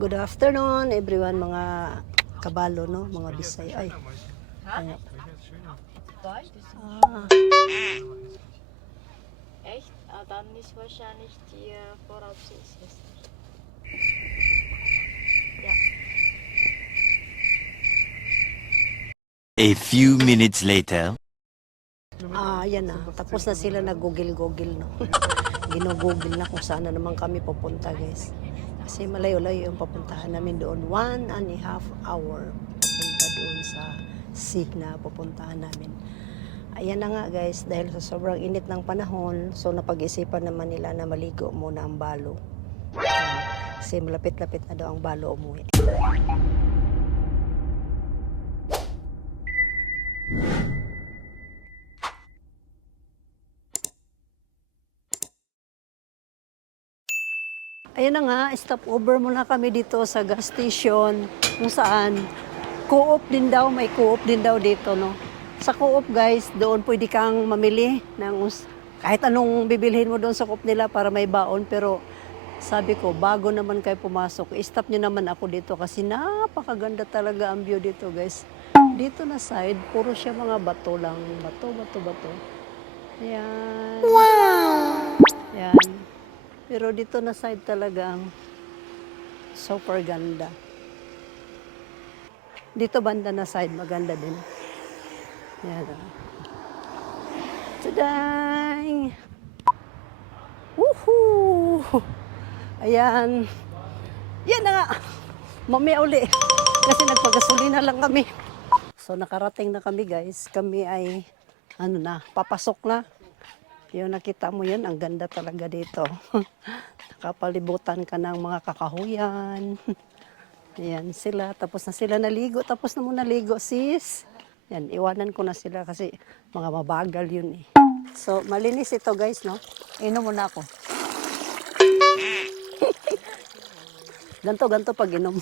Good afternoon everyone mga kabalo no, mga Bisay. Ay. Ano? Ah, Echt? Ah, dann ist wahrscheinlich die Voraussichtsliste. Ja. A few minutes later. yan na. Tapos na sila nag-google-google no. Gino-google na kung saan na naman kami pupunta, guys. Kasi malayo-layo yung papuntahan namin doon. 1.5 hour papunta doon sa sea na pupuntahan namin. Ayan na nga guys, dahil sa sobrang init ng panahon, so napag-isipan naman nila na maligo muna ang balo. Kasi malapit-lapit na daw ang balo umuwi. Ayan na nga, stop over muna kami dito sa gas station kung saan co-op din daw, may co-op din daw dito, no? Sa co-op guys, doon pwede kang mamili ng kahit anong bibilhin mo doon sa co-op nila para may baon, pero sabi ko, bago naman kayo pumasok, i-stop nyo naman ako dito kasi napakaganda talaga ang view dito guys. Dito na side, puro siya mga bato lang, bato. Ayan. Wow! Ayan. Pero dito na side talagang super ganda. Dito banda na side maganda din. Yan. Tadang! Woohoo! Ayan. Yan na nga. Mamaya uli. Kasi nagpagasolina lang kami. So nakarating na kami guys. Kami ay papasok na. Yung nakita mo yan, ang ganda talaga dito. Nakapalibutan ka ng mga kakahuyan. Yan sila, tapos na sila naligo. Tapos na muna ligo sis. Yan, iwanan ko na sila kasi mga mabagal yun eh. So, malinis ito guys, no? Inom muna ako. Ganto pag inom.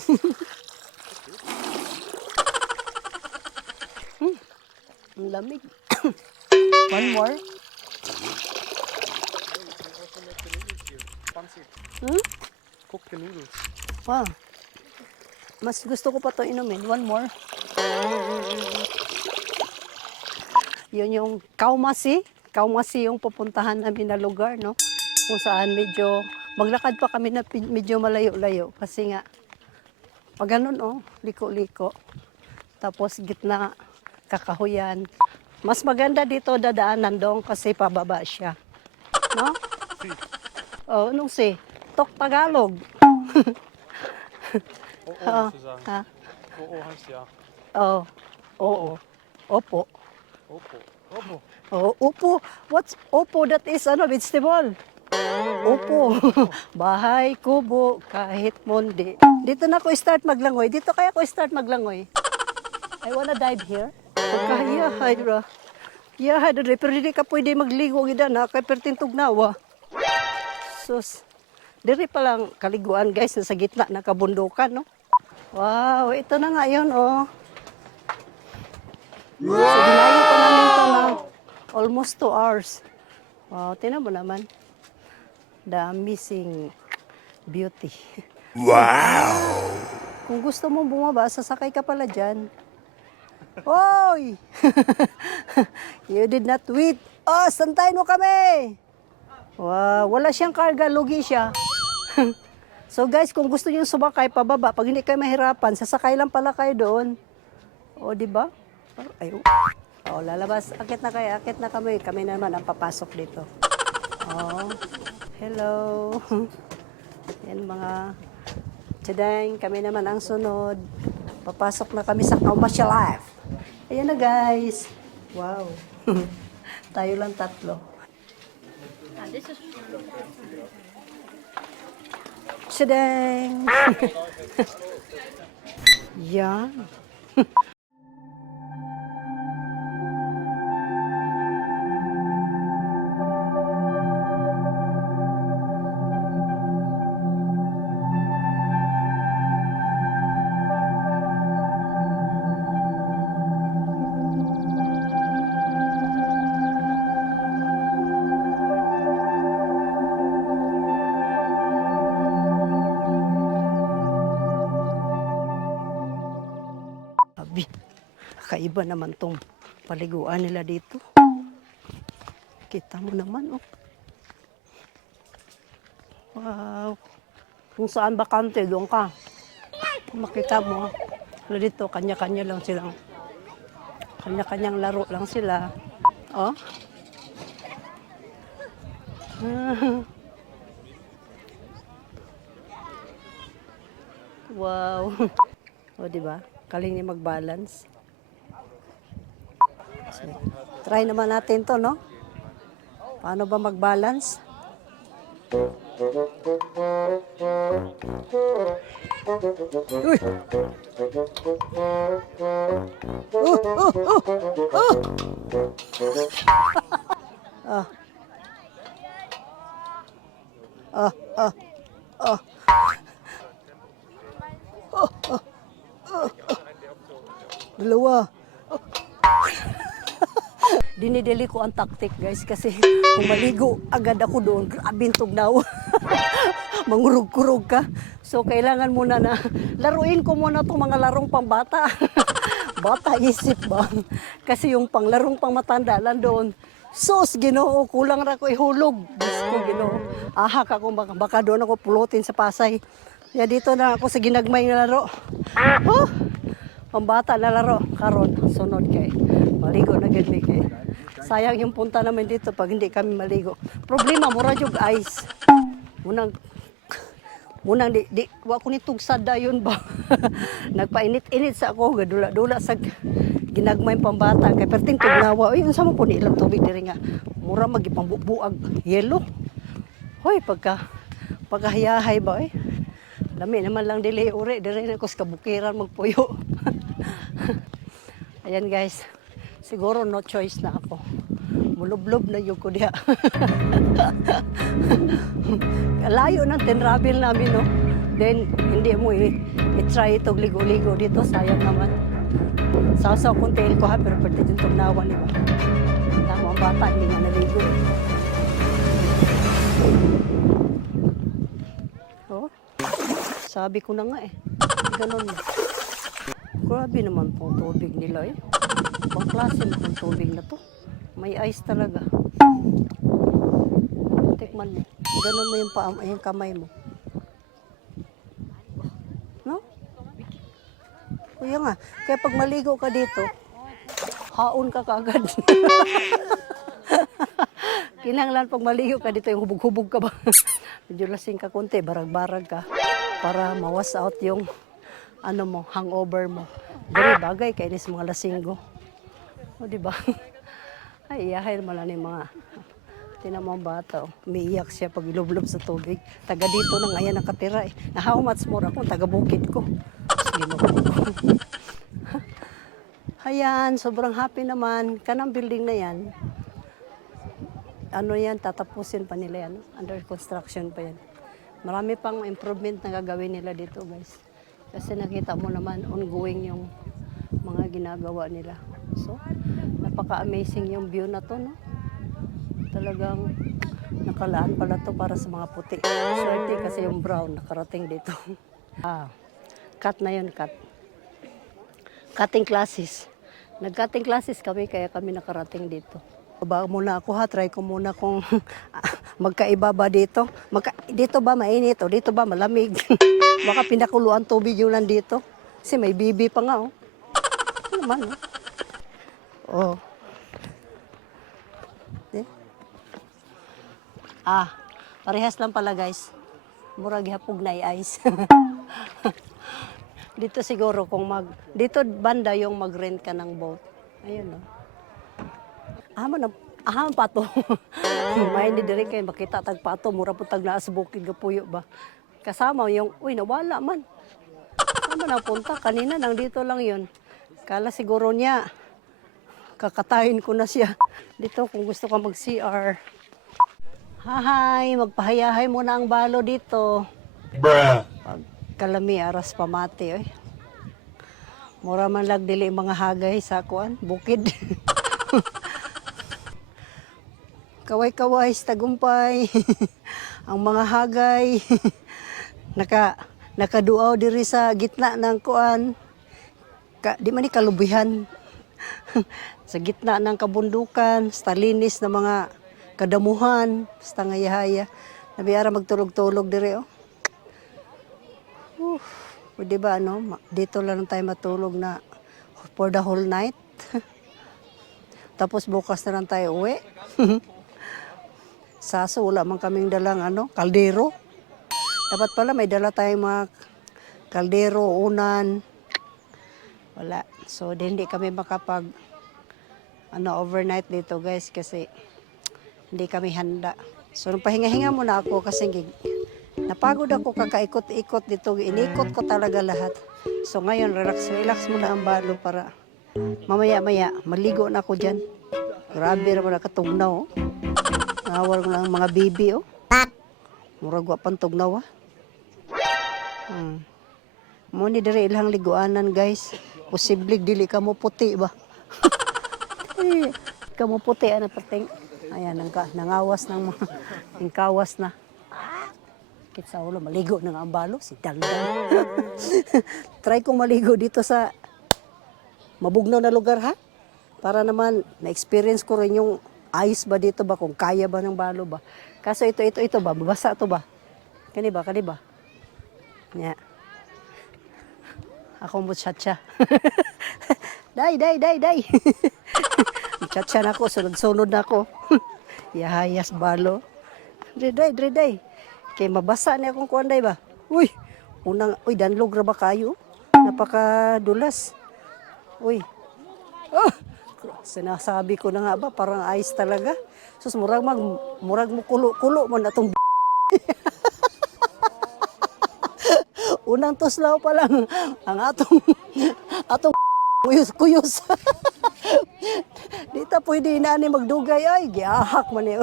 Ang lamig. One more. Cook the noodles. Wow. Mas gusto ko pa to inumin. One more. Yun yung Kaumasi. Kaumasi yung pupuntahan namin na lugar, no? Kung saan medyo, maglakad pa kami na medyo malayo-layo. Kasi nga, pag ganun, oh, liko-liko. Tapos gitna, kakahuyan. Mas maganda dito dadaanan doon kasi pababa siya. No? Oh, anong si? Tok Tagalog. Oo, musst du sagen. Ha? Oo heißt ja. Oh. Oo. Opo. Opo. Opo. Oh, upo. What's upo? That is vegetable. Upo. Bahay, kubo, kahit mundi. Dito na ako start maglangoy. Dito kaya ako start maglangoy. I wanna dive here. Pagkahiyahay, bro. Yahay, pero hindi ka pwede magligo gida na kay pertintog nawa. Sus. Diri pa lang kaliguan guys sa gitna ng kabundukan, no? Wow, ito na nga yun, oh. So, dinayo pa namin ito na almost 2 hours. Wow, tinan mo naman. The amazing beauty. Wow! Kung gusto mo bumaba, sasakay ka pala dyan. Hoy! You did not wait. Oh, santayin mo kami! Wow, wala siyang karga, lugi siya. So guys, kung gusto niyo sumakay pababa, pag hindi kayo mahirapan, sasakay lang pala kayo doon. O, di ba? Ay, lalabas. Akit na kami. Kami naman ang papasok dito. Oh, hello. Yan mga tadang, kami naman ang sunod. Papasok na kami sa Kaumasya Life. Ayan na guys. Wow. Tayo lang tatlo. Ah, das ist Tadang! Yan. Grabe. Kakaiba naman tong paliguan nila dito. Kita mo naman, oh. Wow. Kung saan bakante, doon ka. Makita mo, dito, kanya-kanya lang silang, kanya-kanyang laro lang sila. Oh. Wow. O, di ba? Kaling niya mag-balance. So, try naman natin to, no? Paano ba mag-balance? Uy! Ah. Ah, ah, ah. Dalawa. Dinidili ko ang tactic, guys, kasi kung maligo agad ako doon, grabe yung tugnaw. Mangurug-kurug ka. So, kailangan muna na laruin ko muna itong mga larong pambata. Bata isip ba? Kasi yung panglarong pangmatanda lang doon. Sus, Ginoo, kulang na ako ihulog. Diyos ko, Ginoo. Ahak ako, baka doon ako pulutin sa Pasay. Kaya dito na ako sa ginagmay na laro. Oh! Pambata na laro. Karon, sunod kay. Maligo na gani kay. Sayang yung punta namin dito pag hindi kami maligo. Problema, mura yung ice. Munang wa ko ni tugsad dayon ba. Nagpainit-init sa ako, gadula-dula sa ginagmay pambata kay perting tugnawa. Uy, unsa mo po ni ilang tubig diri nga. Mura magipambubuag yelo. Hoy, pagkahiyahay ba eh. Lami naman lang dili uri diri na ko sa kabukiran magpuyo. Ayan guys. Siguro no choice na ako. Mulublob na yung ko diha. Layo ng tenrabil namin, no? Then, hindi mo i-try itong ligo-ligo dito. Sayang naman. Sasaw kong tail ko ha, pero pwede din tugnawan, di ba? Tama ang bata, hindi nga naligo. Oh, sabi ko na nga eh. Ganon na. Grabe naman pong tubig nila eh. Ibang klase na pong tubig na to. May ice talaga. Tikman mo. Ganon mo yung kamay mo. No? Kuya nga. Kaya pag maligo ka dito, haon ka kagad. Kinanglan pag maligo ka dito, yung hubog-hubog ka ba? Medyo lasing ka konti, barag-barag ka. Para mawas out yung hangover mo. Dali bagay kay sa mga lasinggo. O di ba? Ay, iyahay naman lang yung mga tinamang bata. Umiiyak siya pag ilublob sa tubig. Taga dito na ngayon nakatira eh. Na how much more ako, taga bukid ko. Sige mo. Ayan, sobrang happy naman. Kanang building na yan. Ano yan, tatapusin pa nila yan. Under construction pa yan. Marami pang improvement na gagawin nila dito, guys. Kasi nakita mo naman, ongoing yung mga ginagawa nila. So, napaka-amazing yung view na to, no? Talagang nakalaan pala to para sa mga puti. Swerte kasi yung brown nakarating dito. Cut na yun, cut. Cutting classes. Nag-cutting classes kami, kaya kami nakarating dito. Baba muna ako ha, try ko muna kung magkaiba ba dito. Dito ba mainit o dito ba malamig? Baka pinakuluan tubig yung nandito. Kasi may bibi pa nga oh. Ano naman oh. Oh. Parehas lang pala guys. Murag hapog na i-ice. Dito siguro dito banda yung mag-rent ka ng boat. Ayun oh. Ahaman pato. May hindi diri kay makita tag pato mura po tag naa sa bukid ga puyo ba. Kasama yung nawala man. Saan na punta kanina nang dito lang yun. Kala siguro niya kakatayin ko na siya. Dito kung gusto ka mag-CR. Hahay, magpahayahay muna ang balo dito. Bruh. Pag kalami aras pamati Mura man lag dili mga hagay sa kuan, bukid. Kaway-kaway sa tagumpay. Ang mga hagay nakaduaw diri sa gitna ng kuan. di man ni kalubihan. Sa gitna ng kabundukan, sa linis ng mga kadamuhan, basta ngayahaya. Nabiyara magtulog-tulog dire oh. Pwede ba dito lang tayo matulog na for the whole night. Tapos bukas na lang tayo uwi. Saso wala man kaming dalang kaldero. Dapat pala may dala tayong mga kaldero, unan. Wala. So hindi kami makapag overnight dito guys kasi hindi kami handa. So pahinga-hinga muna ako kasi napagod ako kakaikot-ikot dito. Inikot ko talaga lahat. So ngayon relax muna ang balo para mamaya-maya maligo na ako dyan. Grabe naman nakatugnaw. Nawal ko lang mga bibi oh. Murag wa pang tugnaw ah. Muni dire ilang liguanan guys. Posible dili ka mo puti ba? Ka mo puti ana perting. Ayan nangawas ng mga kawas na. Kit sa ulo maligo ng ambalo si Dangdang. Try kong maligo dito sa mabugnaw na lugar ha. Para naman na-experience ko rin yung ayos ba dito ba kung kaya ba ng balo ba. Kaso ito ba mabasa to ba? Kani ba? Nya. Ako mo chat-chat. Day. Chat-chat na ako, sunod-sunod na ako. Yahayas balo. Day. Kay mabasa na akong kuanday ba? Uy, danlog ra ba kayo? Napakadulas. Uy. Sinasabi ko na nga ba, parang ice talaga. Sus, murag mo kulo man atong unang tuslaw pa lang ang atong kuyos. Dito pwede na magdugay ay giahak man eh.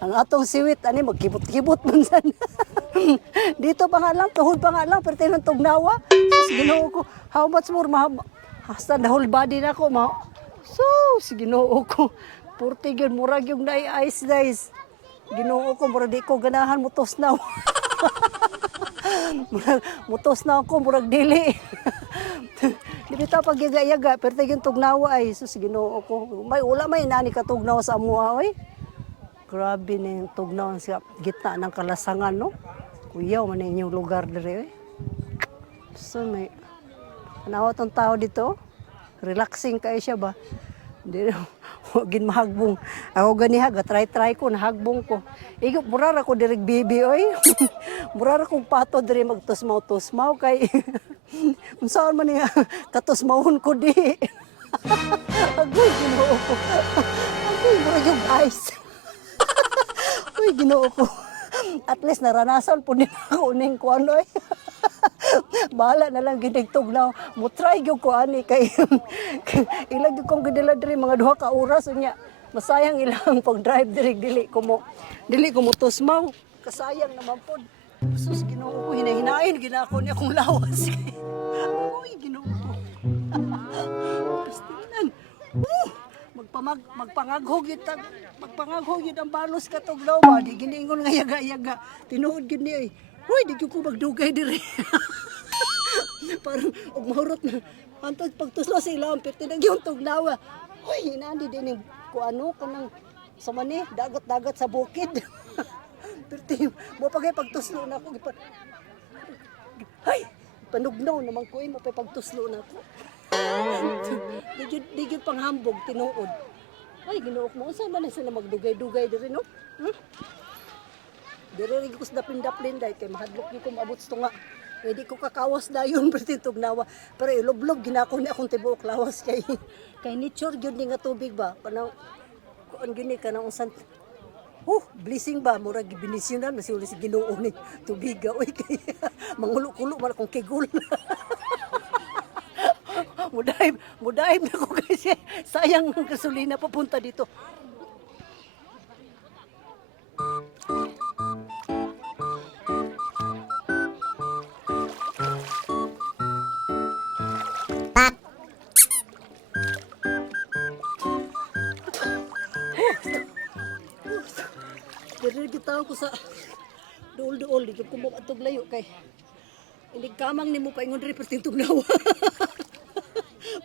Ang atong siwit ani magkibot-kibot man san. Dito pa nga lang tuhod pa nga lang pero tinong tugnawa. Ginoo ko how much more mahaba. Hasta the whole body na ko So Ginoo ko. Purti gyud murag yung ice guys. Ginoo ko murag di ko ganahan mutos now. Mutos na ako, murag dili. Di bitaw pag yaga-yaga, pero yung tugnawa ay, sus Ginoo ko. Wala may nani ka tugnawa sa amuha, oy. Grabe na yung tugnawa sa gitna ng kalasangan, no? Kuyaw man inyong lugar dire, oy. So may, nawat ang tao dito, relaxing kayo siya ba? Hindi na, wagin mahagbong. Ako ganiha, try ko, nahagbong ko. Igo, murara ko direk bibi, oy. Murara kong pato dire magtusmaw-tusmaw kay unsaan man niya katusmawon ko di. Agoy, Ginoo ko. Agoy, murag yung ice. Uy, Ginoo ko. At least naranasan po nila ako ning kuan, oy. Bahala na lang gidigtog na mo try gyud ko ani kay ilag gyud kong gidala diri mga 2 ka oras unya masayang ilang pag drive dili ko mo tusmaw kasayang naman pod. Sus Ginoo ko hinahinain ginako ni akong lawas kay uy Ginoo ko. Pastilan. Magpangaghog yun ang balos katuglaw ba di giningon nga yaga-yaga tinuod gyud ni uy, di ko magdugay dire. Parang mahurot na. Antod pagtuslo sa ilang, pero tinag yung tugnawa. Uy, inandi din yung kanang sa mani, dagat-dagat sa bukid. Pero mo pagtuslo na ako. Ay, panugnaw naman ko, mo pagtuslo na ako. Di yun panghambog, tinuod. Ay, ginuok mo, saan ba na sila magdugay-dugay dire, no? Dire ko sa dapin-daplin dahil kay mahadlok ko maabot ito nga. Pwede ko kakawas na yun pertitog nawa. Pero ilob-lob ginako ni akong tibuok lawas kay nature yun nga tubig ba. Panang kuan gini ka na usan. Blessing ba mura gibinisyonan masiuli si Ginoo ni tubig oy kay mangulo-kulo man akong kigul. Mudaib na ko kasi sayang ang gasolina papunta dito. Pero gitaw ko sa dool-dool, di ko mo atog layo kay Iligkamang ni mo pa ingon rin pertintong nawa.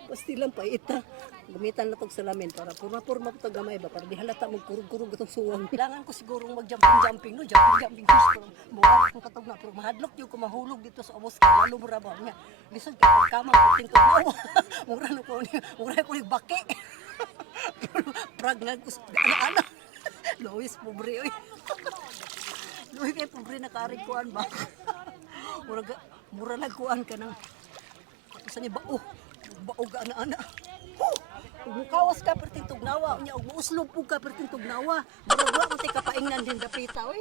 Pasti lang pa ita. Gamitan na tong salamin para purma-purma ko gamay ba para di halata mo kurug-kurug itong suwang. Kailangan ko sigurong mag-jumping no, jumping gusto. Buwan ko katog na pero mahadlok yung ko mahulog dito sa amos lalo mura ba niya. Lisod kay kamang pertintong nawa. Mura ko ni baki. Pragnag ko ana-ana. Lois pobre oy. Lois kay pobre na karig kuan ba. Mura lang kuan ka nang sa ni bao ga ana-ana. Ug mukawas ka pertintog nawa nya ug muuslob po ka pertintog nawa. Murag wa man tay kapaingnan din dapita oy.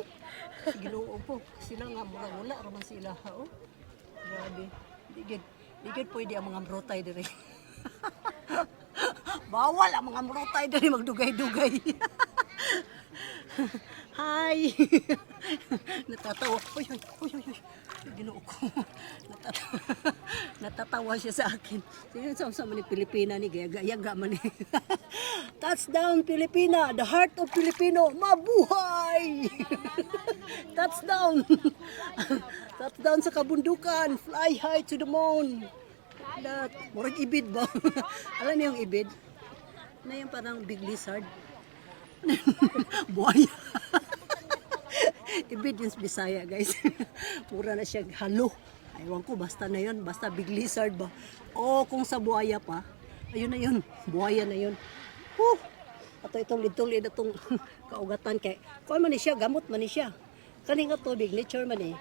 Ginoo po sila nga murag wala ra man sila ha oh. Grabe. Digid pwede ang mga brotay dire. Bawal ang mga brotay dire magdugay-dugay. Hi. Natatawa. Uy. Ginoo ko. Natatawa siya sa akin. Sino sa man ni Pilipina ni gaya-gaya man ni. Touchdown Pilipina, the heart of Filipino, mabuhay. Touchdown. Touchdown sa kabundukan, fly high to the moon. That murag ibid ba? Alam niyo yung ibid? Na yung parang big lizard. Buhaya. Ibid yung Bisaya guys. Mura na siya halo. Aywan ko basta na yun. Basta big lizard ba. O kung sa buhaya pa. Ayun na yun. Buhaya na yun. Ato itong litulid itong kaugatan kay. Kuan man ni siya. Gamot man ni siya. Kaning nga tubig. Nature man eh.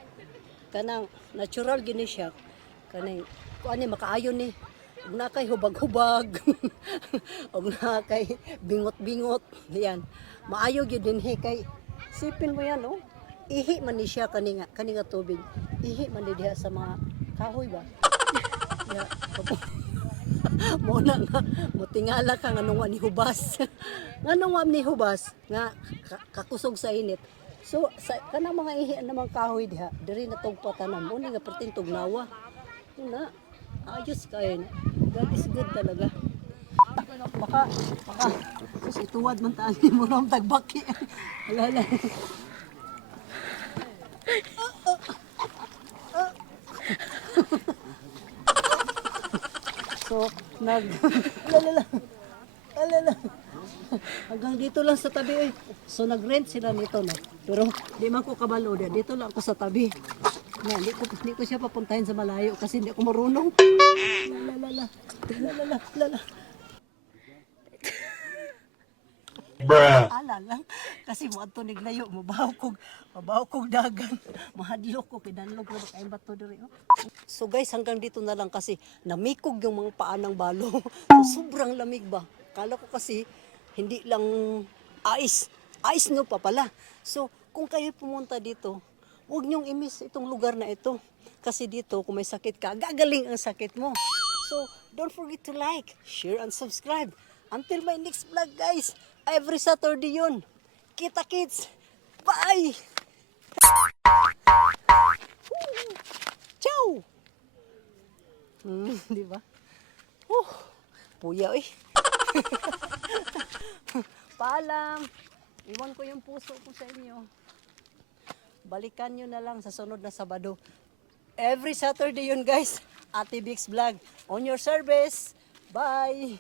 Kanang natural gini siya. Kaning kuan ni makaayon ni. Huwag na kay hubag-hubag. Huwag na kay bingot-bingot. Yan. Maayo yun din kay. Sipin mo yan, oh. Ihi man ni siya kaninga tubig. Ihi man ni diha sa mga kahoy ba? Ya, mo na nga, mutingala ka nga nung ni hubas. Nga nung ni hubas, nga kakusog sa init. So, kanang mga ihi namang kahoy diha, diri na tong patanan. Muna nga pertintog nawa. Una, ayos kayo na. God is good talaga. Baka, kasi tuwad man taan mo ram tagbaki. Alala. So, alala. Hanggang dito lang sa tabi. So, nag-rent sila nito, no? Pero, di man ko kabalo. Dito lang ako sa tabi. Hindi ko siya papuntahin sa malayo kasi hindi ako marunong. Lala. Alala. Kasi mo ato niglayo, mabahaw kog dagan. Mahadlok ko kinanlog na kay bato diri. So guys, hanggang dito na lang kasi namikog yung mga paa ng balo. So, sobrang lamig ba? Kala ko kasi hindi lang ice no pa pala. So kung kayo pumunta dito, huwag niyong i-miss itong lugar na ito. Kasi dito, kung may sakit ka, gagaling ang sakit mo. So, don't forget to like, share, and subscribe. Until my next vlog, guys. Every Saturday yun. Kita kids. Bye! Ciao! Di ba? Puya, eh. Paalam. Iwan ko yung puso ko sa inyo. Balikan nyo na lang sa sunod na Sabado. Every Saturday yun guys. Ate Bix Vlog. On your service. Bye!